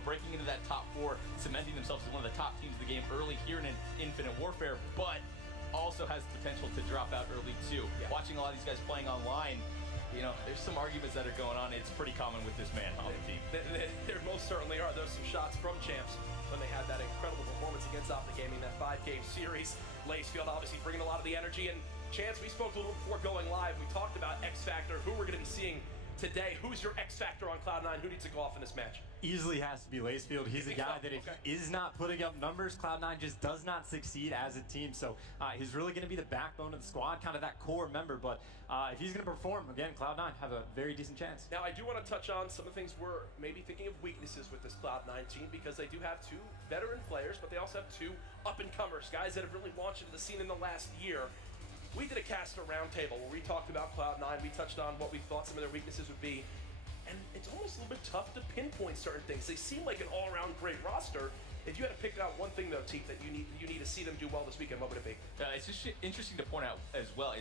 breaking into that top 4, cementing themselves as one of the top teams of the game early here in Infinite Warfare, but also has the potential to drop out early too. Yeah. Watching a lot of these guys playing online, you know, there's some arguments that are going on. It's pretty common with this man on the team. There most certainly are. There's some shots from Champs when they had that incredible performance against Optic Gaming, that 5-game series. Lacefield obviously bringing a lot of the energy. And Chance, we spoke a little before going live. We talked about X Factor, who we're going to be seeing today. Who's your X Factor on Cloud9? Who needs to go off in this match? Easily has to be Lacefield. He's a guy that if he is not putting up numbers, Cloud9 just does not succeed as a team. So he's really going to be the backbone of the squad, kind of that core member. But if he's going to perform, again, Cloud9 have a very decent chance. Now, I do want to touch on some of the things we're maybe thinking of weaknesses with this Cloud9 team, because they do have 2 veteran players, but they also have 2 up-and-comers, guys that have really launched into the scene in the last year. We did a caster roundtable where we talked about Cloud9. We touched on what we thought some of their weaknesses would be. And it's almost a little bit tough to pinpoint certain things. They seem like an all-around great roster. If you had to pick out one thing, though, Teeth, that you need to see them do well this weekend, what would it be? It's just interesting to point out as well.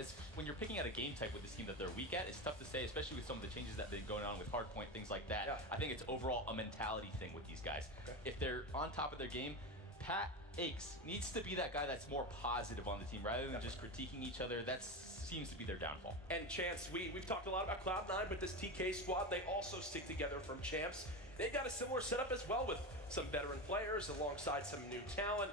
As when you're picking out a game type with this team that they're weak at, it's tough to say, especially with some of the changes that have been going on with hardpoint, things like that. Yeah. I think it's overall a mentality thing with these guys. Okay. If they're on top of their game, Pat Aches needs to be that guy that's more positive on the team rather than just critiquing each other. That seems to be their downfall. And Chance, we've talked a lot about Cloud9, but this TK squad, they also stick together from Champs. They've got a similar setup as well with some veteran players alongside some new talent.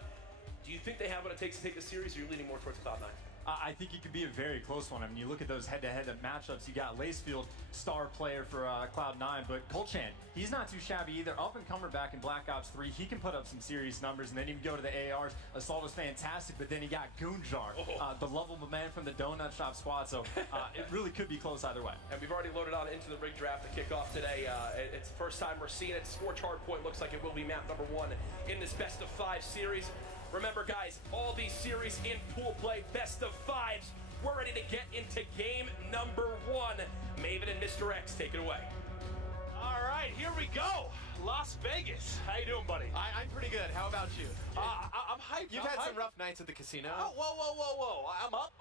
Do you think they have what it takes to take the series, or are you leaning more towards Cloud9? I think it could be a very close one. I mean, you look at those head-to-head matchups, you got Lacefield, star player for Cloud9, but Colchan, he's not too shabby either. Up-and-comer back in Black Ops 3, he can put up some serious numbers, and then you go to the ARs. Assault is fantastic, but then you got Goonjar, the lovable man from the Donut Shop squad, so it really could be close either way. And we've already loaded on into the rig draft to kick off today. It's the first time we're seeing it. Scorch Hardpoint looks like it will be map number 1 in this best of 5 series. Remember, guys, all these series in pool play, best of 5s. We're ready to get into game number 1. Maven and Mr. X, take it away. All right, here we go. Las Vegas. How you doing, buddy? I'm pretty good. How about you? I'm hyped. You've had some rough nights at the casino. Oh, whoa. I'm up.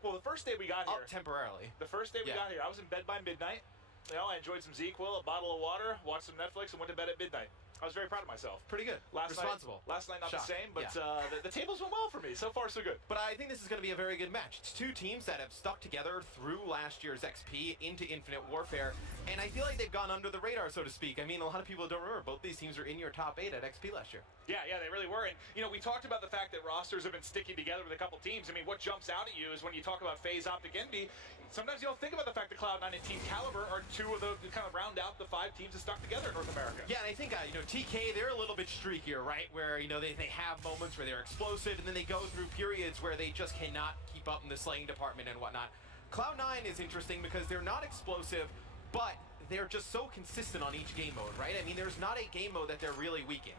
The first day we got here. Up temporarily. The first day we got here, I was in bed by midnight. You know, I enjoyed some ZQL, a bottle of water, watched some Netflix, and went to bed at midnight. I was very proud of myself. Pretty good. Responsible. Last night not the same, but the tables went well for me. So far, so good. But I think this is going to be a very good match. It's 2 teams that have stuck together through last year's XP into Infinite Warfare, and I feel like they've gone under the radar, so to speak. I mean, a lot of people don't remember both these teams were in your top 8 at XP last year. Yeah, they really were. And, you know, we talked about the fact that rosters have been sticking together with a couple teams. I mean, what jumps out at you is when you talk about FaZe, Optic, Envy, sometimes you don't think about the fact that Cloud9 and Team Kaliber are 2 of the kind of round out the 5 teams that stuck together in North America. Yeah, and I think, you know, TK, they're a little bit streakier, right? Where, you know, they have moments where they're explosive, and then they go through periods where they just cannot keep up in the slaying department and whatnot. Cloud9 is interesting because they're not explosive, but they're just so consistent on each game mode, right? I mean, there's not a game mode that they're really weak in.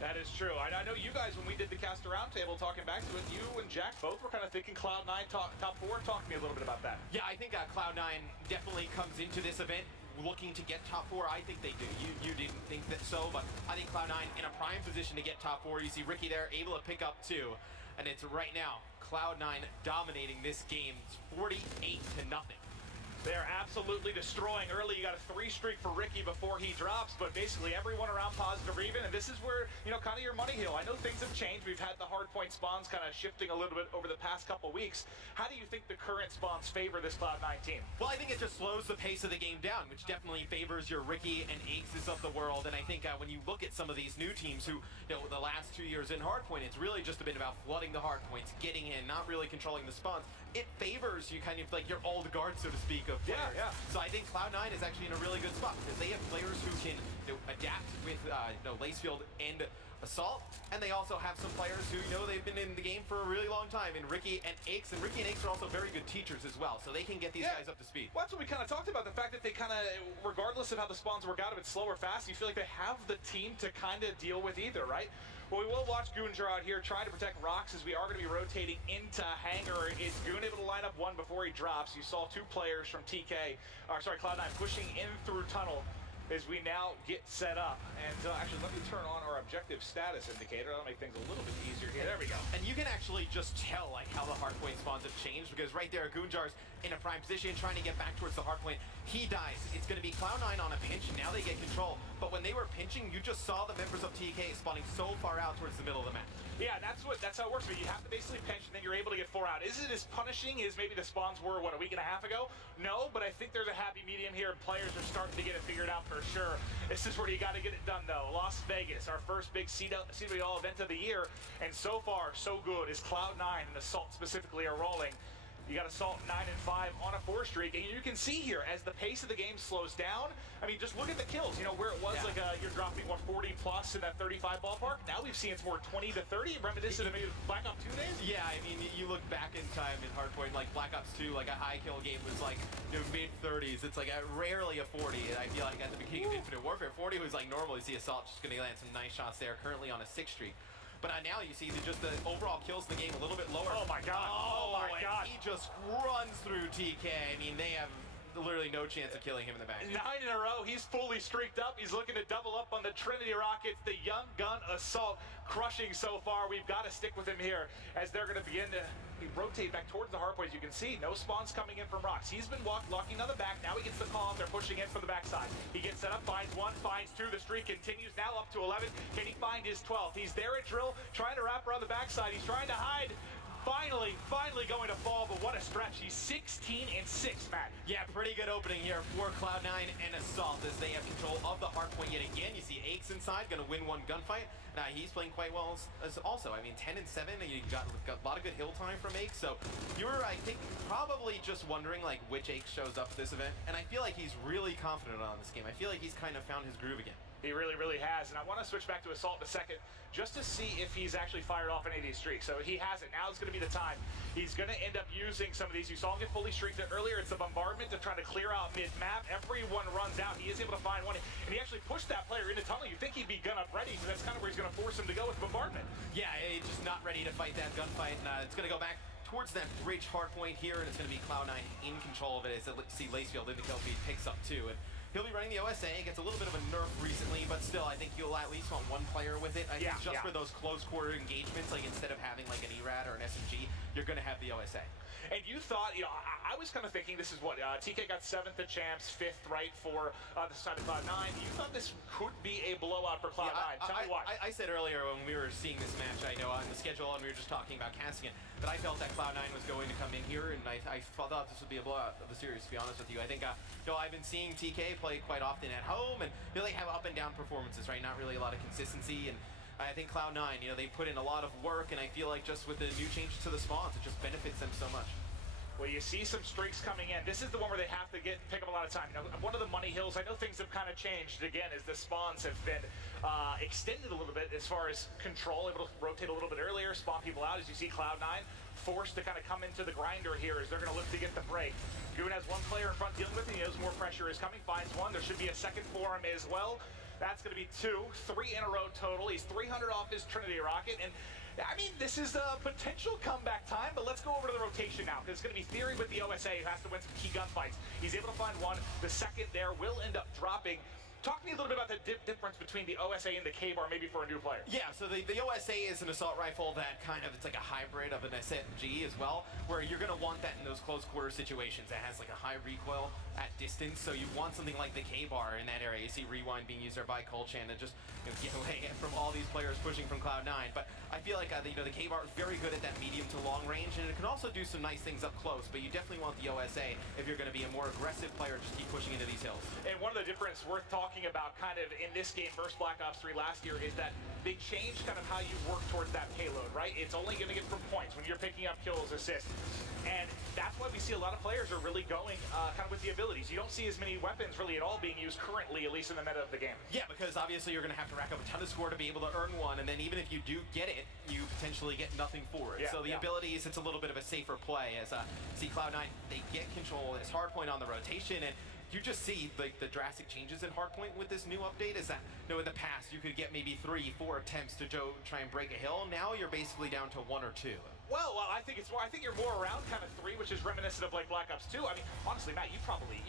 That is true. I know you guys, when we did the caster roundtable, talking back to it, you and Jack both were kind of thinking Cloud9 top 4. Talk to me a little bit about that. Yeah, I think Cloud9 definitely comes into this event looking to get top 4. I think they do. You didn't think that so, but I think Cloud9 in a prime position to get top 4. You see Ricky there able to pick up 2, and it's right now Cloud9 dominating this game. It's 48-0. They're absolutely destroying early. You got a 3 streak for Ricky before he drops, but basically everyone around positive or even, and this is where, you know, kind of your money hill. I know things have changed. We've had the hardpoint spawns kind of shifting a little bit over the past couple weeks. How do you think the current spawns favor this Cloud9 team? Well, I think it just slows the pace of the game down, which definitely favors your Ricky and Aces of the world. And I think when you look at some of these new teams who, you know, the last 2 years in hardpoint, it's really just been about flooding the hardpoints, getting in, not really controlling the spawns. It favors you kind of like your old guard, so to speak, of players. Yeah. So I think Cloud9 is actually in a really good spot because they have players who can, you know, adapt with Lacefield and Assault, and they also have some players who, you know, they've been in the game for a really long time, in Ricky and Aches, and Ricky and Aches are also very good teachers as well, so they can get these guys up to speed. Well, that's what we kind of talked about, the fact that they kind of, regardless of how the spawns work out, if it's slow or fast, you feel like they have the team to kind of deal with either, right? Well, we will watch Goonjar out here trying to protect rocks as we are going to be rotating into Hangar. Is Goon able to line up 1 before he drops? You saw 2 players from Cloud9 pushing in through tunnel as we now get set up. And actually, let me turn on our objective status indicator. That'll make things a little bit easier here. There we go. And you can actually just tell like how the hardpoint spawns have changed, because right there, Goonjar's in a prime position, trying to get back towards the hardpoint. he dies. It's going to be Cloud9 on a pinch. Now they get control. But when they were pinching, you just saw the members of TK spawning so far out towards the middle of the map. Yeah, that's how it works. But you have to basically pinch, and then you're able to get 4 out. Is it as punishing as maybe the spawns were, what, a week and a half ago? No, but I think there's a happy medium here. Players are starting to get it figured out for sure. This is where you got to get it done, though. Las Vegas, our first big CWL event of the year, and so far, so good, as Cloud9 and Assault specifically are rolling. You got Assault 9 and 5 on a 4 streak, and you can see here as the pace of the game slows down. I mean, just look at the kills. You know where it was you're dropping 40 plus in that 35 ballpark. Now we've seen it's more 20 to 30, reminiscent of maybe Black Ops 2 days. Yeah, I mean, you look back in time in Hardpoint, like Black Ops 2, like a high kill game was like mid 30s. It's like rarely a 40. And I feel like at the beginning of Infinite Warfare, 40 was like normal. You see Assault just going to land some nice shots there. Currently on a 6 streak. But now you see just the overall kills in the game a little bit lower. Oh my god. Oh my god. He just runs through TK. I mean, they have literally no chance of killing him in the back. 9 in a row. He's fully streaked up. He's looking to double up on the Trinity Rockets. The Young Gun Assault crushing so far. We've got to stick with him here as they're going to begin to rotate back towards the hardpoint. As you can see, no spawns coming in from Rocks. He's been locking on the back. Now he gets the call. They're pushing in from the backside. He gets set up, finds 1, finds 2. The streak continues now up to 11. Can he find his 12th? He's there at drill, trying to wrap around the backside. He's trying to hide. Finally going to fall, but what a stretch. He's 16 and 6, Matt. Yeah, pretty good opening here for Cloud9 and Assault as they have control of the hardpoint yet again. You see Aches inside, going to win 1 gunfight. He's playing quite well as also. I mean, 10 and 7, and you got a lot of good hill time from Aches. So you were, I think, probably just wondering like which Aches shows up at this event. And I feel like he's really confident on this game. I feel like he's kind of found his groove again. He really, really has. And I want to switch back to Assault in a second just to see if he's actually fired off any of these streaks. So he hasn't. Now it's going to be the time. He's going to end up using some of these. You saw him get fully streaked earlier. It's the bombardment to try to clear out mid-map. Everyone runs out. He is able to find one. And he actually pushed that player into tunnel. You think he'd be gun up ready, because that's kind of where he's going to force him to go with the bombardment. Yeah, he's just not ready to fight that gunfight. And it's going to go back towards that bridge hardpoint here, and it's going to be Cloud9 in control of it as you see Lacefield in the kill feed picks up 2. And he'll be running the OSA. Gets a little bit of a nerf recently, but still, I think you'll at least want 1 player with it. I think just for those close quarter engagements, like instead of having like an ERAD or an SMG, you're going to have the OSA. And you thought, you know, I was kind of thinking this is what, TK got 7th at Champs, 5th, right, for the side of Cloud9. You thought this could be a blowout for Cloud9. Tell me why. I said earlier when we were seeing this match, I know on the schedule, and we were just talking about casting it, that I felt that Cloud9 was going to come in here, and I thought this would be a blowout of the series, to be honest with you. I think, I've been seeing TK play quite often at home, and they have up and down performances, right? Not really a lot of consistency, and I think Cloud9, they put in a lot of work, and I feel like just with the new changes to the spawns, it just benefits them so much. Well, you see some streaks coming in. This is the one where they have to pick up a lot of time. You know, one of the money hills, I know things have kind of changed again as the spawns have been extended a little bit as far as control, able to rotate a little bit earlier, spawn people out. As you see Cloud9 forced to kind of come into the grinder here as they're going to look to get the break. Goon has 1 player in front dealing with it. He knows more pressure is coming, finds 1. There should be a second for him as well. That's going to be 2, 3 in a row total. He's 300 off his Trinity Rocket, and I mean, this is a potential comeback time, but let's go over to the rotation now, because it's going to be Theory with the OSA, who has to win some key gunfights. He's able to find 1. The second there will end up dropping. Talk to me a little bit about the difference between the OSA and the K-Bar, maybe for a new player. Yeah, so the OSA is an assault rifle that it's like a hybrid of an SMG as well, where you're going to want that in those close quarter situations. It has like a high recoil at distance, so you want something like the K-Bar in that area. You see Rewind being used there by Colchan to just get away from all these players pushing from Cloud9. But I feel like the K-Bar is very good at that medium to long range, and it can also do some nice things up close, but you definitely want the OSA if you're going to be a more aggressive player, just keep pushing into these hills. And one of the differences worth talking about kind of in this game versus Black Ops 3 last year is that they changed kind of how you work towards that payload, right? It's only going to get from points when you're picking up kills, assists. And that's why we see a lot of players are really going kind of with the abilities. You don't see as many weapons really at all being used currently, at least in the meta of the game. Yeah, because obviously you're going to have to rack up a ton of score to be able to earn 1, and then even if you do get it, you potentially get nothing for it. So the abilities, it's a little bit of a safer play. As see Cloud9, they get control of this hardpoint on the rotation, and you just see like the drastic changes in hardpoint with this new update. Is that in the past you could get maybe 3, 4 attempts to try and break a hill. Now you're basically down to 1 or 2. Well, I think it's more. I think you're more around kind of 3, which is reminiscent of like Black Ops 2. I mean, honestly, Matt, you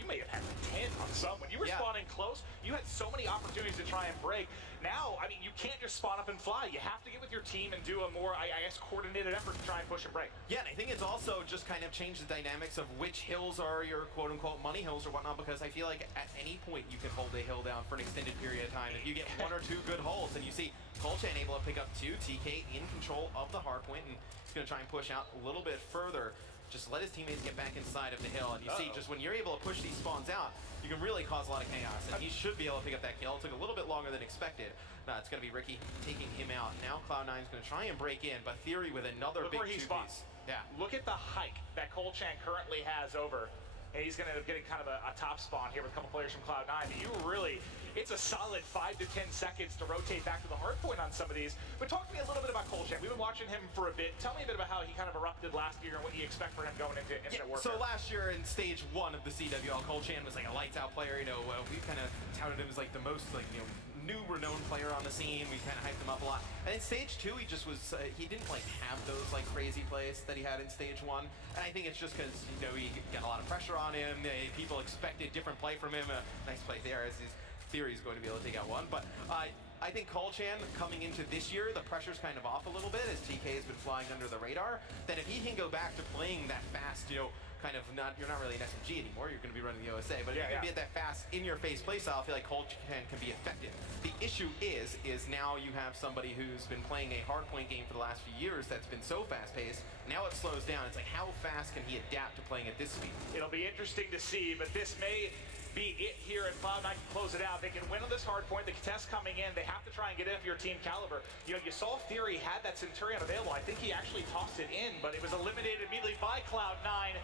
may have had 10 on some. When you were spawning close, you you had so many opportunities to try and break. Now, I mean, you can't just spawn up and fly. You have to get with your team and do a more, I guess, coordinated effort to try and push and break. Yeah, and I think it's also just kind of changed the dynamics of which hills are your quote-unquote money hills or whatnot, because I feel like at any point you can hold a hill down for an extended period of time. If you get 1 or 2 good holds, and you see Colchan able to pick up 2, TK in control of the hard point, and he's going to try and push out a little bit further. Just let his teammates get back inside of the hill, and you see just when you're able to push these spawns out, you can really cause a lot of chaos, and he should be able to pick up that kill. It took a little bit longer than expected. It's going to be Ricky taking him out. Now Cloud9 is going to try and break in, but Theory with another big two-piece. Yeah. Look at the hike that Colchan currently has over. And he's going to end up getting kind of a top spawn here with a couple players from Cloud9. You really, it's a solid 5 to 10 seconds to rotate back to the hard point on some of these. But talk to me a little bit about Colchan. We've been watching him for a bit. Tell me a bit about how he kind of erupted last year and what you expect for him going into Infinite Warfare. So last year in stage 1 of the CWL, Colchan was like a lights out player. You know, we kind of touted him as like the most new renowned player on the scene. We kind of hyped him up a lot. And in stage 2, he just was, he didn't like have those like crazy plays that he had in stage 1. And I think it's just because, you know, he got a lot of pressure on him. People expected different play from him. Nice play there as his Theory is going to be able to take out 1. But I think Colchan coming into this year, the pressure's kind of off a little bit as TK has been flying under the radar. That if he can go back to playing that fast, you know, kind of you're not really an SMG anymore, you're going to be running the OSA, but if you're going to be at that fast, in-your-face playstyle, I feel like Colchan can be effective. The issue is now you have somebody who's been playing a hardpoint game for the last few years that's been so fast-paced, now it slows down. It's like, how fast can he adapt to playing at this speed? It'll be interesting to see, but this may be it here at Cloud9 can close it out. They can win on this hard point. The contest coming in, they have to try and get in for your team Kaliber. You know, you saw Theory had that Centurion available. I think he actually tossed it in, but it was eliminated immediately by Cloud9.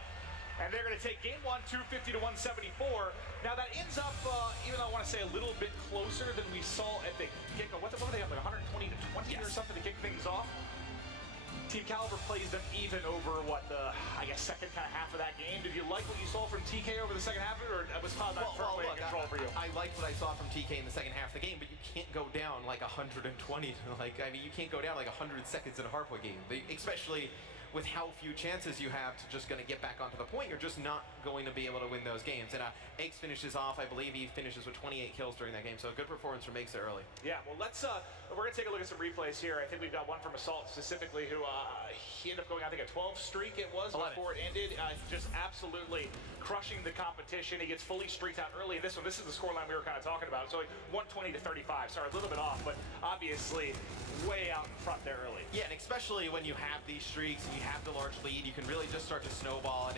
And they're going to take game 1, 250 to 174. Now that ends up, even though I want to say a little bit closer than we saw at the kick-off. What were they up, like 120 to 20 or something to kick things off? Team Kaliber plays them even over, what, the, I guess, second kind of half of that game. Did you like what you saw from TK over the second half of it, or was Cloud9 firmly in control for you? I liked what I saw from TK in the second half of the game, but you can't go down like 120. Like, I mean, you can't go down like 100 seconds in a hardpoint game, especially with how few chances you have to just going to get back onto the point. You're just not going to be able to win those games. And Eggs finishes off, I believe he finishes with 28 kills during that game, so a good performance from Eggs there early. Yeah, well, let's, we're going to take a look at some replays here. I think we've got one from Assault specifically who, he ended up going, I think, a 12 streak it was 11. Before it ended. Just absolutely crushing the competition. He gets fully streaked out early in this one. This is the scoreline we were kind of talking about. So like 120 to 35. Sorry, a little bit off, but obviously way out in front there early. Yeah, and especially when you have these streaks and you have the large lead, you can really just start to snowball, and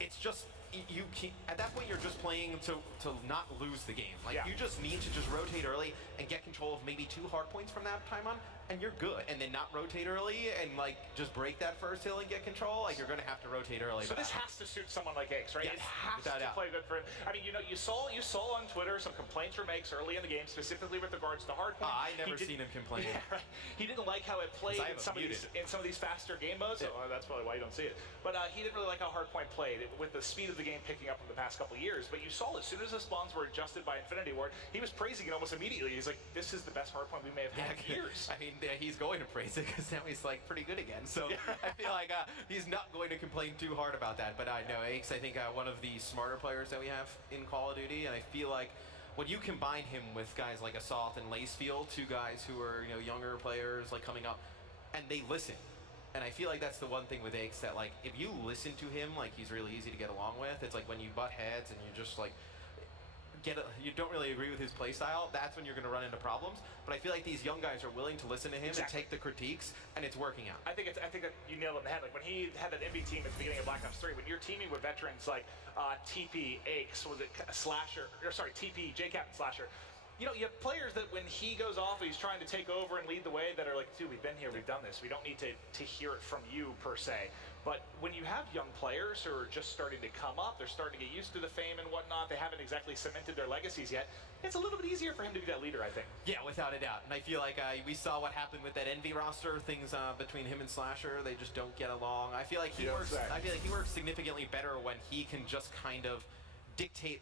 it's just, you can, at that point you're just playing to not lose the game. Like, you just need to just rotate early and get control of maybe 2 hard points from that time on, and you're good. And then not rotate early and like just break that first hill and get control. Like, you're going to have to rotate early. So this has to suit someone like Eggs, right? Yes, it has to play good for him. I mean, you know, you saw on Twitter some complaints from Eggs early in the game, specifically with regards to hardpoint. I never seen him complain. Yeah, right. He didn't like how it played in some of these faster game modes. So that's probably why you don't see it. But he didn't really like how hardpoint played with the speed of the game picking up in the past couple of years. But you saw as soon as the spawns were adjusted by Infinity Ward, he was praising it almost immediately. He's like, "This is the best hardpoint we may have had in years." I mean, he's going to praise it because now he's like pretty good again. So I feel like he's not going to complain too hard about that. But I know Aches, I think one of the smarter players that we have in Call of Duty, and I feel like when you combine him with guys like Assault and Lacefield, 2 guys who are, you know, younger players like coming up, and they listen. And I feel like that's the one thing with Aches, that like if you listen to him, like he's really easy to get along with. It's like when you butt heads and you just like you don't really agree with his play style, that's when you're going to run into problems. But I feel like these young guys are willing to listen to him and take the critiques, and it's working out. I think that you nailed it in the head. Like when he had that MV team at the beginning of Black Ops 3, when you're teaming with veterans like TP, Aches, was it Slasher, or sorry, TP, J-Cap, and Slasher. You know, you have players that when he goes off, he's trying to take over and lead the way, that are like, dude, we've been here, we've done this. We don't need to hear it from you, per se. But when you have young players who are just starting to come up, they're starting to get used to the fame and whatnot, they haven't exactly cemented their legacies yet, it's a little bit easier for him to be that leader, I think. Yeah, without a doubt. And I feel like we saw what happened with that Envy roster, things between him and Slasher, they just don't get along. I feel like he works significantly better when he can just kind of dictate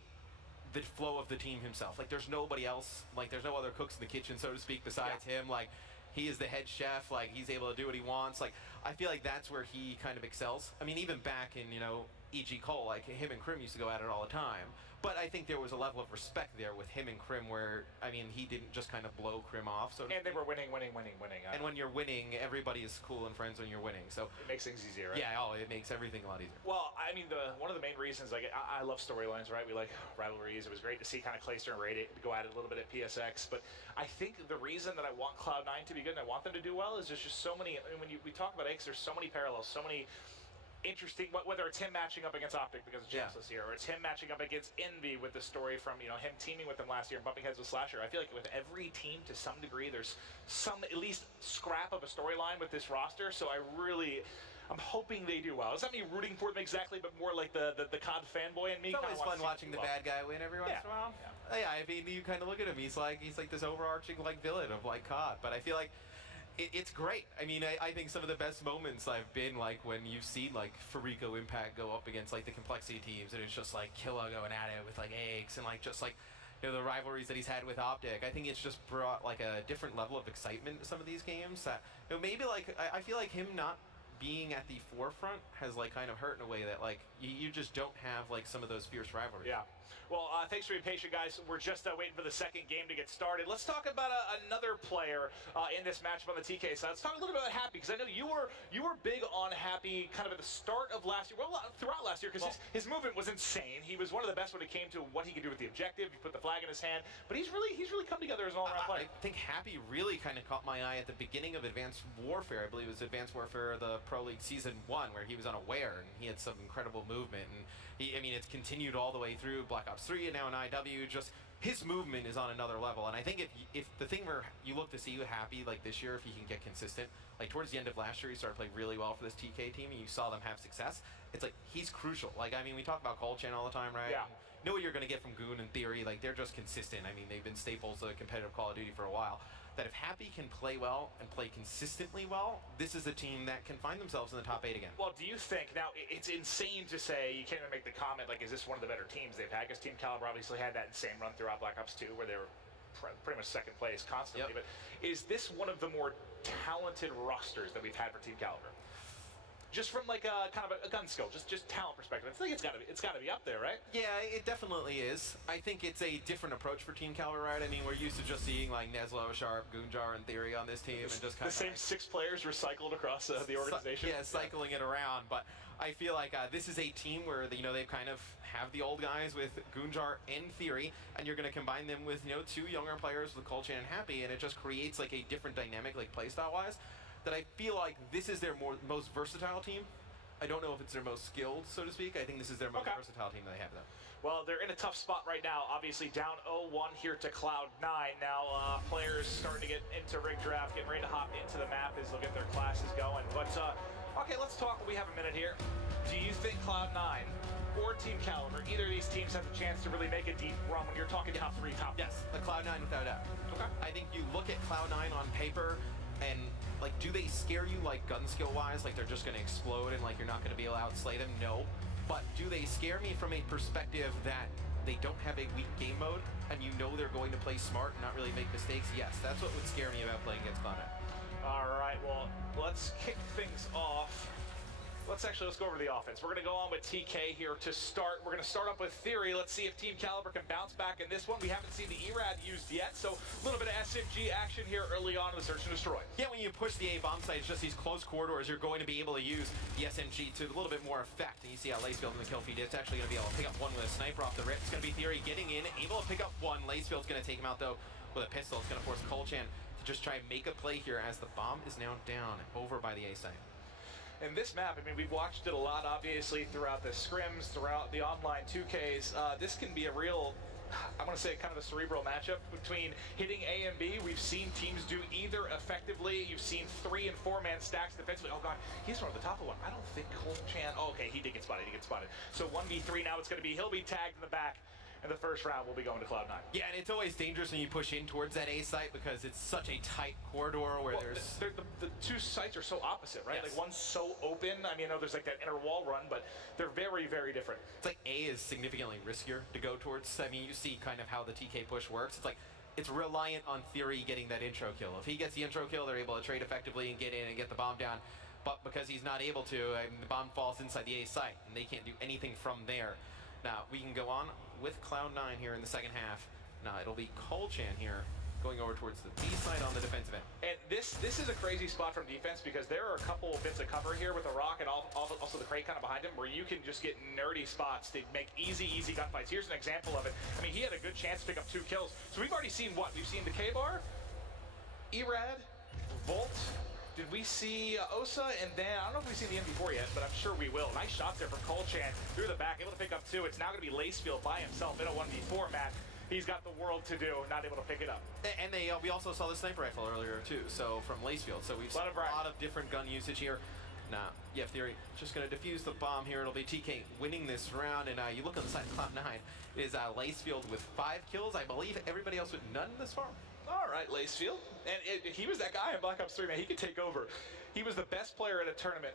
the flow of the team himself. Like, there's nobody else, like there's no other cooks in the kitchen, so to speak, besides him. Like, he is the head chef, like he's able to do what he wants. Like, I feel like that's where he kind of excels. I mean, even back in, you know, E.G. Cole, like him and Krim used to go at it all the time. But I think there was a level of respect there with him and Krim where, I mean, he didn't just kind of blow Krim off. So and they were winning. And when you're winning, everybody is cool and friends when you're winning. So it makes things easier, right? Yeah, it makes everything a lot easier. Well, I mean, one of the main reasons, like, I love storylines, right? We like rivalries. It was great to see kind of Clayster and Raid go at it a little bit at PSX. But I think the reason that I want Cloud9 to be good and I want them to do well is there's just so many. I mean, when we talk about X, there's so many parallels, so many interesting, whether it's him matching up against Optic because of champs this year, or it's him matching up against Envy with the story from, you know, him teaming with them last year and bumping heads with Slasher. I feel like with every team to some degree, there's some at least scrap of a storyline with this roster. So I'm hoping they do well. It's not me rooting for them exactly, but more like the COD fanboy in me. It's always fun watching the bad guy win every once in a while. Yeah, I mean, you kind of look at him. He's like this overarching like villain of like COD. But I feel like it's great. I mean, I think some of the best moments I've been like when you've seen like Farico Impact go up against like the Complexity teams, and it's just like Killa going at it with like Eggs and like just like, you know, the rivalries that he's had with Optic. I think it's just brought like a different level of excitement to some of these games that, you know, maybe like I feel like him not being at the forefront has like kind of hurt in a way that like you just don't have like some of those fierce rivalries. Yeah. Well, thanks for being patient, guys. We're just waiting for the second game to get started. Let's talk about another player in this matchup on the TK side. Let's talk a little bit about Happy, because I know you were big on Happy kind of at the start of last year, well, throughout last year, because his movement was insane. He was one of the best when it came to what he could do with the objective. He put the flag in his hand, but he's really come together as an all-around player. I think Happy really kind of caught my eye at the beginning of Advanced Warfare. I believe it was Advanced Warfare, the Pro League Season 1, where he was unaware, and he had some incredible movement. And I mean, it's continued all the way through Black Ops 3 and now in IW. Just his movement is on another level. And I think if the thing where you look to see Happy like this year, if he can get consistent, like towards the end of last year, he started playing really well for this TK team, and you saw them have success. It's like he's crucial. Like, I mean, we talk about Colchan all the time, right? Yeah. You know what you're going to get from Goon in theory. Like, they're just consistent. I mean, they've been staples of competitive Call of Duty for a while. That if Happy can play well and play consistently well, this is a team that can find themselves in the top 8 again. Well, do you think, now it's insane to say, you can't even make the comment, like, is this one of the better teams they've had? Because Team Kaliber obviously had that insane run throughout Black Ops 2 where they were pretty much second place constantly. But is this one of the more talented rosters that we've had for Team Kaliber? Just from like a kind of a gun skill, just talent perspective. I think it's gotta be up there, right? Yeah, it definitely is. I think it's a different approach for Team Kaliber, right? I mean, we're used to just seeing like Neslo, Sharp, Goonjar, and Theory on this team, and just kind of the same 6 players recycled across the organization. Yeah, cycling it around. But I feel like this is a team where they kind of have the old guys with Goonjar and Theory, and you're going to combine them with 2 younger players with Colchan and Happy, and it just creates like a different dynamic, like playstyle wise. That I feel like this is their most versatile team. I don't know if it's their most skilled, so to speak. I think this is their most versatile team that they have, though. Well, they're in a tough spot right now. Obviously, down 0-1 here to Cloud9. Now, players starting to get into rig draft, getting ready to hop into the map as they'll get their classes going. But, okay, let's talk. We have a minute here. Do you think Cloud9 or Team Kaliber, either of these teams have a chance to really make a deep run when you're talking top 3, top? Yes, the Cloud9 without a doubt. Okay. I think you look at Cloud9 on paper, and like, do they scare you like gun skill wise? Like they're just going to explode and like you're not going to be able to outslay them? No. But do they scare me from a perspective that they don't have a weak game mode and you know they're going to play smart and not really make mistakes? Yes, that's what would scare me about playing against Cloud9. All right, well, let's kick things off. Let's go over to the offense. We're going to go on with TK here to start. We're going to start up with Theory. Let's see if Team Kaliber can bounce back in this one. We haven't seen the ERAD used yet, so a little bit of SMG action here early on in the search and destroy. Yeah, when you push the A bomb site, it's just these close corridors, you're going to be able to use the SMG to a little bit more effect. And you see how Lacefield's in the kill feed. It's actually going to be able to pick up one with a sniper off the rip. It's going to be Theory getting in, able to pick up one. Lacefield's going to take him out, though, with a pistol. It's going to force Colchan to just try and make a play here as the bomb is now down over by the A site. In this map, I mean, we've watched it a lot, obviously, throughout the scrims, throughout the online 2Ks. This can be a real, I want to say, kind of a cerebral matchup between hitting A and B. We've seen teams do either effectively. You've seen 3- and 4-man stacks defensively. Oh, God, he's one of the top of one. I don't think Colchan, oh, okay, he did get spotted. So 1v3 now it's going to be, he'll be tagged in the back. In the first round, we'll be going to Cloud9. Yeah, and it's always dangerous when you push in towards that A site because it's such a tight corridor where there's... The 2 sites are so opposite, right? Yes. Like, one's so open. I mean, I know there's like that inner wall run, but they're very, very different. It's like A is significantly riskier to go towards. I mean, you see kind of how the TK push works. It's like, it's reliant on Theory getting that intro kill. If he gets the intro kill, they're able to trade effectively and get in and get the bomb down. But because he's not able to, the bomb falls inside the A site, and they can't do anything from there. Now, we can go on with Cloud9 here in the second half. Now, it'll be Colchan here going over towards the B side on the defensive end. And this is a crazy spot from defense because there are a couple of bits of cover here with the rock and also the crate kind of behind him where you can just get nerdy spots to make easy gunfights. Here's an example of it. I mean, he had a good chance to pick up 2 kills. So we've already seen what? We've seen the K-Bar, Erad, Volt. Did we see Osa? And then, I don't know if we've seen the M4 yet, but I'm sure we will. Nice shots there from Colchan through the back, able to pick up 2. It's now going to be Lacefield by himself in a 1v4 match. He's got the world to do, not able to pick it up. And we also saw the sniper rifle earlier too, so from Lacefield. So we've seen a lot of different gun usage here. Now, yeah, Theory just going to defuse the bomb here. It'll be TK winning this round. And you look on the side of Cloud9, is Lacefield with 5 kills. I believe everybody else with none this far. All right, Lacefield. And he was that guy in Black Ops 3, man. He could take over. He was the best player at a tournament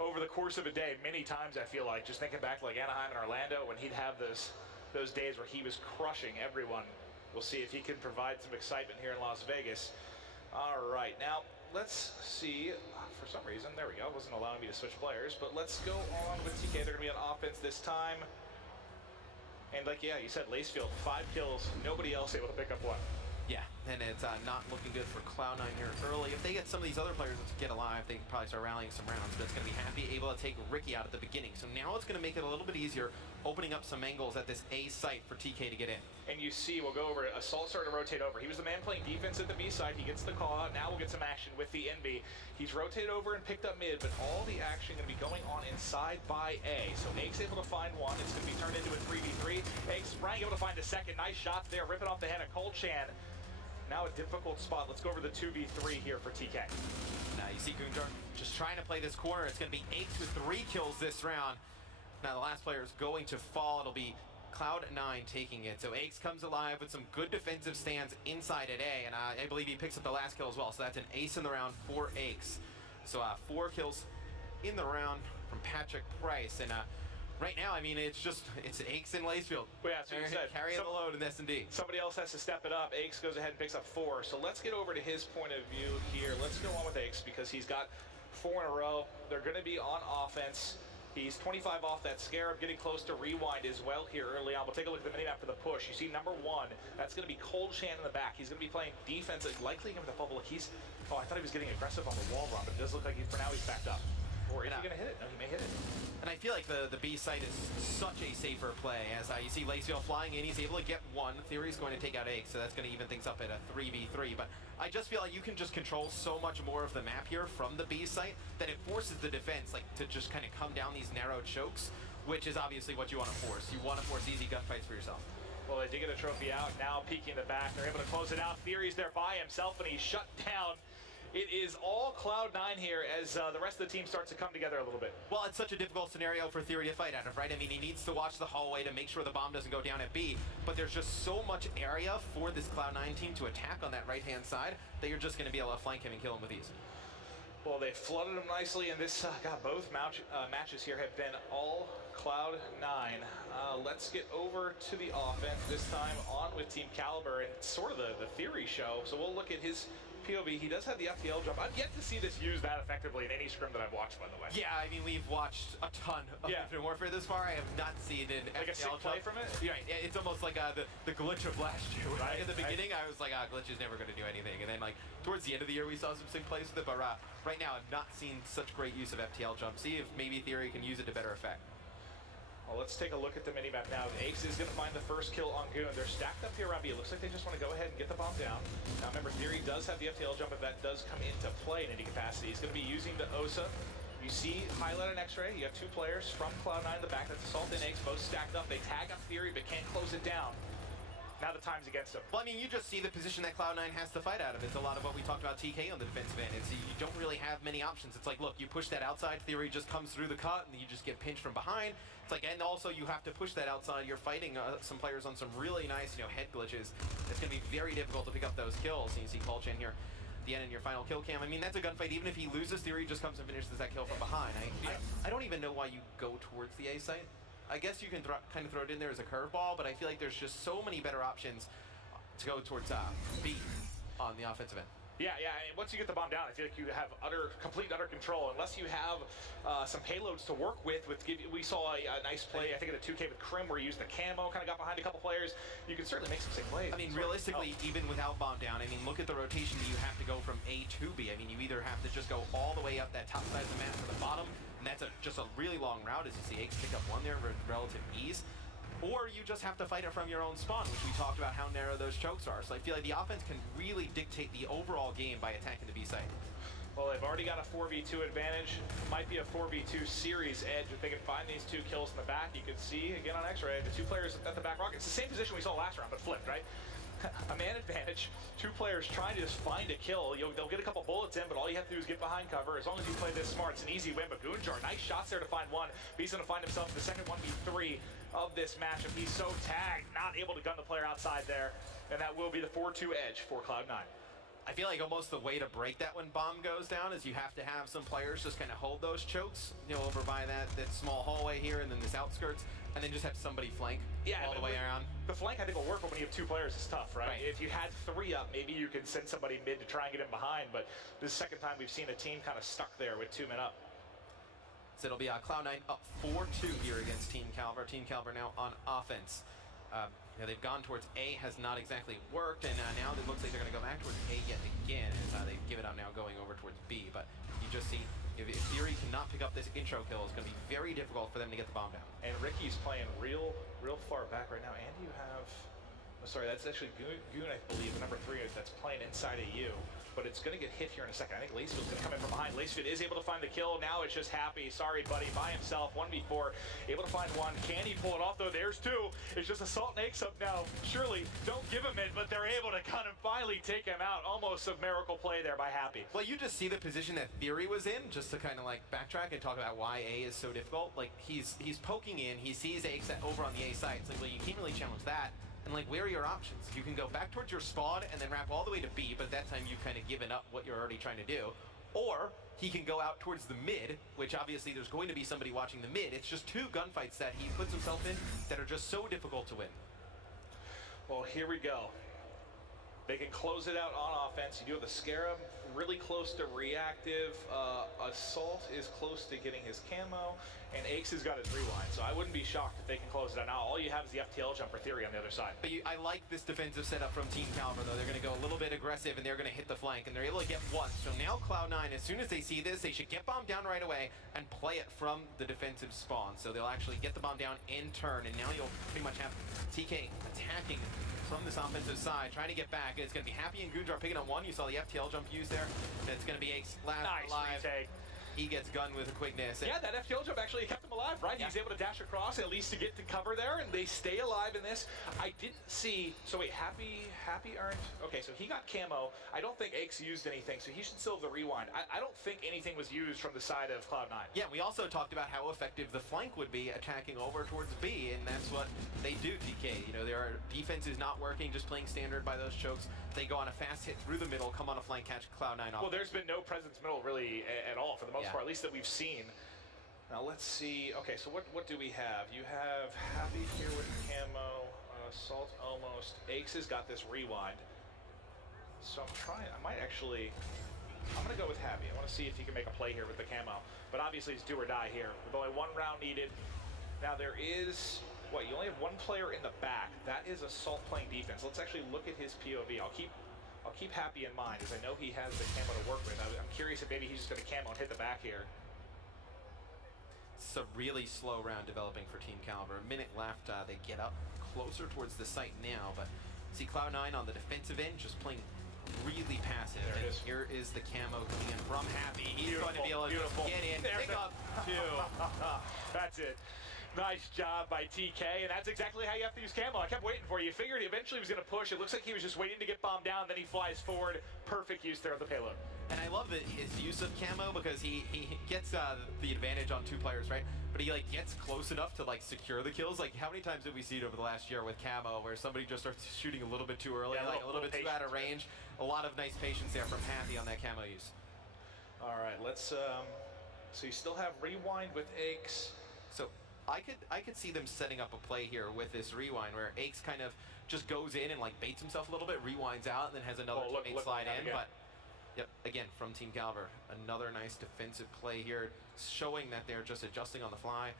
over the course of a day many times, I feel like. Just thinking back to like Anaheim and Orlando when he'd have those days where he was crushing everyone. We'll see if he can provide some excitement here in Las Vegas. All right, now let's see. For some reason, there we go. It wasn't allowing me to switch players, but let's go on with TK. They're gonna be on offense this time. And like, yeah, you said Lacefield, 5 kills, nobody else able to pick up 1. Yeah, and it's not looking good for Cloud9 here early. If they get some of these other players to get alive, they can probably start rallying some rounds, but it's going to be Happy able to take Ricky out at the beginning. So now it's going to make it a little bit easier, opening up some angles at this A site for TK to get in. And you see, we'll go over it. Assault started to rotate over. He was the man playing defense at the B side. He gets the call out. Now we'll get some action with the NB. He's rotated over and picked up mid, but all the action going to be going on inside by A. So Ake's able to find 1. It's going to be turned into a 3v3. Ake's Ryan able to find a second. Nice shots there, ripping off the head of Colchan. Now a difficult spot. Let's go over the 2v3 here for TK. Now you see Gunjar just trying to play this corner. It's going to be Akes with 3 kills this round. Now the last player is going to fall. It'll be Cloud9 taking it. So Akes comes alive with some good defensive stands inside at A, and I believe he picks up the last kill as well. So that's an ace in the round for Akes. So 4 kills in the round from Patrick Price. And right now, I mean, it's Akes and Lacefield. Well, yeah, so you said carrying the load in S&D. Somebody else has to step it up. Akes goes ahead and picks up 4. So let's get over to his point of view here. Let's go on with Akes because he's got 4 in a row. They're going to be on offense. He's 25 off that Scarab, getting close to rewind as well here early on. We'll take a look at the minimap for the push. You see number 1, that's going to be Colchan in the back. He's going to be playing defense, likely him with the bubble. Oh, I thought he was getting aggressive on the wall run, but it does look like for now he's backed up. Or is he going to hit it? No, he may hit it. And I feel like the B site is such a safer play as you see Lacefield flying in. He's able to get 1. Theory's going to take out Akes, so that's going to even things up at a 3v3. But I just feel like you can just control so much more of the map here from the B site that it forces the defense to just kind of come down these narrow chokes, which is obviously what you want to force. You want to force easy gunfights for yourself. Well, they did get a trophy out. Now peeking the back. They're able to close it out. Theory's there by himself, and he's shut down. It is all Cloud9 here as the rest of the team starts to come together a little bit. Well, it's such a difficult scenario for Theory to fight out of, right? I mean, he needs to watch the hallway to make sure the bomb doesn't go down at B, but there's just so much area for this Cloud9 team to attack on that right-hand side that you're just going to be able to flank him and kill him with ease. Well, they flooded him nicely, and this, both matches here have been all Cloud9. Let's get over to the offense, this time on with Team Kaliber, and it's sort of the Theory show, so we'll look at his POV. He does have the FTL jump. I've yet to see this used that effectively in any scrim that I've watched, by the way. Yeah, I mean, we've watched a ton of Infinite Warfare this far. I have not seen an like FTL a sick play from it? Right, it's almost like the glitch of last year. Right? At the beginning, I was like, glitch is never going to do anything. And then, like, towards the end of the year, we saw some sick plays with it. But right now, I've not seen such great use of FTL jump. See if maybe Theory can use it to better effect. Well, let's take a look at the minimap now. Akes is going to find the first kill on Goon. They're stacked up here around B. It looks like they just want to go ahead and get the bomb down. Now, remember, Theory does have the FTL jump if that does come into play in any capacity. He's going to be using the OSA. You see highlight and X-ray. You have 2 players from Cloud9 in the back. That's Assault and Akes, both stacked up. They tag up Theory, but can't close it down. Now the time's against him. Well, I mean, you just see the position that Cloud9 has to fight out of. It's a lot of what we talked about TK on the defensive end. It's, you don't really have many options. It's like, look, you push that outside, Theory just comes through the cut, and you just get pinched from behind. It's like, and also you have to push that outside. You're fighting some players on some really nice, head glitches. It's going to be very difficult to pick up those kills. And you see Colchan here at the end in your final kill cam. I mean, that's a gunfight. Even if he loses, Theory just comes and finishes that kill from behind. I don't even know why you go towards the A site. I guess you can kind of throw it in there as a curveball, but I feel like there's just so many better options to go towards B on the offensive end. Yeah, and once you get the bomb down, I feel like you have complete and utter control. Unless you have some payloads to work with. We saw a nice play, I think, in the 2K with Krim, where he used the camo, kind of got behind a couple players. You can certainly make some sick plays. I mean, realistically, even without bomb down, I mean, look at the rotation that you have to go from A to B. I mean, you either have to just go all the way up that top side of the map to the bottom, and that's just a really long route, as you see Aches pick up one there with relative ease. Or you just have to fight it from your own spawn, which we talked about how narrow those chokes are. So I feel like the offense can really dictate the overall game by attacking the B site. Well, they've already got a 4v2 advantage. Might be a 4v2 series edge if they can find these two kills in the back. You can see, again on X-Ray, the two players at the back rocket. It's the same position we saw last round, but flipped, right? A man advantage, two players trying to just find a kill. They'll get a couple bullets in, but all you have to do is get behind cover. As long as you play this smart, it's an easy win. But Gunjar, nice shots there to find one. But he's going to find himself in the second 1v3 of this matchup. He's so tagged, not able to gun the player outside there. And that will be the 4-2 edge for Cloud9. I feel like almost the way to break that when bomb goes down is you have to have some players just kind of hold those chokes, over by that small hallway here and then this outskirts, and then just have somebody flank all the way around. The flank, I think, will work, but when you have two players, it's tough, right? If you had three up, maybe you could send somebody mid to try and get in behind, but this is the second time we've seen a team kind of stuck there with 2 men up. So it'll be Cloud9 up 4-2 here against Team Kaliber. Team Kaliber now on offense. They've gone towards A, has not exactly worked, and now it looks like they're going to go back towards A yet again as they give it up now going over towards B. But you just see, if Fury cannot pick up this intro kill, it's going to be very difficult for them to get the bomb down. And Ricky's playing real far back right now. And you have, sorry, that's actually Goon, I believe, number 3 that's playing inside of you. But it's going to get hit here in a second. I think Lacefield's going to come in from behind. Lacefield is able to find the kill. Now it's just Happy. Sorry, buddy, by himself. 1v4. Able to find one. Can he pull it off, though? There's 2. It's just Assault and Aches up now. Surely, don't give him it, but they're able to kind of finally take him out. Almost a miracle play there by Happy. Well, you just see the position that Theory was in, just to kind of like backtrack and talk about why A is so difficult. Like, he's poking in. He sees Aches over on the A side. It's like, well, you can't really challenge that. And like, where are your options? You can go back towards your spawn and then wrap all the way to B, but at that time you've kind of given up what you're already trying to do. Or he can go out towards the mid, which obviously there's going to be somebody watching the mid. It's just 2 gunfights that he puts himself in that are just so difficult to win. Well, here we go. They can close it out on offense. You do have the Scarab really close to reactive. Assault is close to getting his camo, and Aches has got his rewind. So I wouldn't be shocked if they can close it out now. All you have is the FTL jumper Theory on the other side. But I like this defensive setup from Team Kaliber, though. They're going to go a little bit aggressive, and they're going to hit the flank, and they're able to get one. So now Cloud9, as soon as they see this, they should get bomb down right away and play it from the defensive spawn. So they'll actually get the bomb down in turn, and now you'll pretty much have TK attacking from this offensive side, trying to get back. It's going to be Happy and Gunjar picking up one. You saw the FTL jump used there. It's going to be Ace last alive. Retake. He gets gunned with a quickness. Yeah, that FTL jump actually kept him alive, right? Yeah. He's able to dash across at least to get to cover there, and they stay alive in this. I didn't see, so wait, Happy earned, okay, so he got camo. I don't think Aches used anything, so he should still have the rewind. I don't think anything was used from the side of Cloud9. Yeah, we also talked about how effective the flank would be attacking over towards B, and that's what they do, TK. Their defense is not working, just playing standard by those chokes. They go on a fast hit through the middle, come on a flank, catch Cloud9 off. Well, there's been no presence middle really at all for the most part, at least that we've seen. Now let's see. Okay, so what do we have? You have Happy here with camo, Assault almost. Aches has got this rewind. So I'm gonna go with Happy. I want to see if he can make a play here with the camo. But obviously it's do or die here. With only 1 round needed. Now there is, you only have 1 player in the back. That is Assault playing defense. Let's actually look at his POV. I'll keep Happy in mind, as I know he has the camo to work with. I'm curious if maybe he's just going to camo and hit the back here. It's a really slow round developing for Team Kaliber. A minute left. They get up closer towards the site now, but see Cloud9 on the defensive end just playing really passive. There it is. Here is the camo coming in from Happy. He's going to be able to just get in, pick up 2. That's it. Nice job by TK, and that's exactly how you have to use camo. I kept waiting for you. Figured eventually he was going to push. It looks like he was just waiting to get bombed down, then he flies forward. Perfect use there of the payload. And I love his use of camo because he gets the advantage on 2 players, right? But he gets close enough to secure the kills. How many times did we see it over the last year with camo where somebody just starts shooting a little bit too early, a little bit too out of range? A lot of nice patience there from Happy on that camo use. All right, let's so you still have rewind with Aches. So I could see them setting up a play here with this rewind where Aches kind of just goes in and baits himself a little bit, rewinds out, and then has another teammate slide in. But Yep, again, from Team Kaliber. Another nice defensive play here, showing that they're just adjusting on the fly.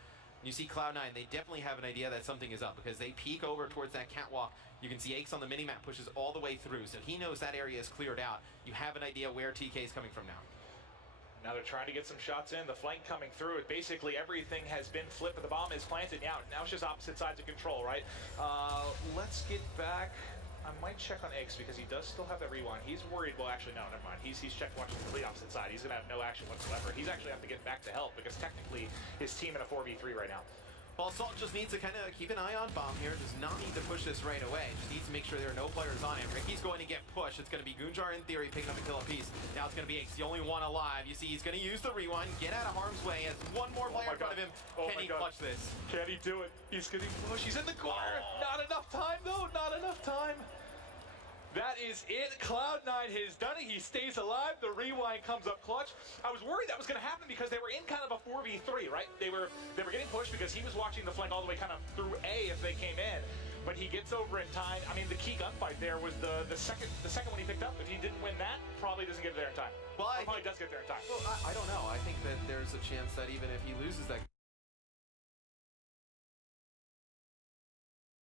You see Cloud9, they definitely have an idea that something is up because they peek over towards that catwalk. You can see Aches on the minimap pushes all the way through, so he knows that area is cleared out. You have an idea where TK is coming from now. Now they're trying to get some shots in. The flank coming through. It basically everything has been flipped, but the bomb is planted. Now it's just opposite sides of control, right? Let's get back. I might check on Aches because he does still have that rewind. He's worried. Well, actually, no, never mind. He's checked watching the complete opposite side. He's gonna have no action whatsoever. He's actually have to get back to help because technically his team in a 4v3 right now. Well, Salt just needs to kind of keep an eye on Bomb here. Does not need to push this right away. Just needs to make sure there are no players on him. Ricky's going to get pushed. It's going to be Gunjar in theory picking up a kill apiece. Now it's going to be Aches, the only one alive. You see, he's going to use the rewind, get out of harm's way. Has one more player in front of him. Can he clutch this? Can he do it? He's getting pushed. He's in the corner. Not enough time, though. Not enough time. That is it. Cloud9 has done it. He stays alive. The rewind comes up clutch. I was worried that was going to happen because they were in kind of a 4v3, right? They were getting pushed because he was watching the flank all the way kind of through A if they came in. But he gets over in time. I mean, the key gunfight there was the second one he picked up. If he didn't win that, probably doesn't get there in time. Well, probably does get there in time. Well, I don't know. I think that there's a chance that even if he loses that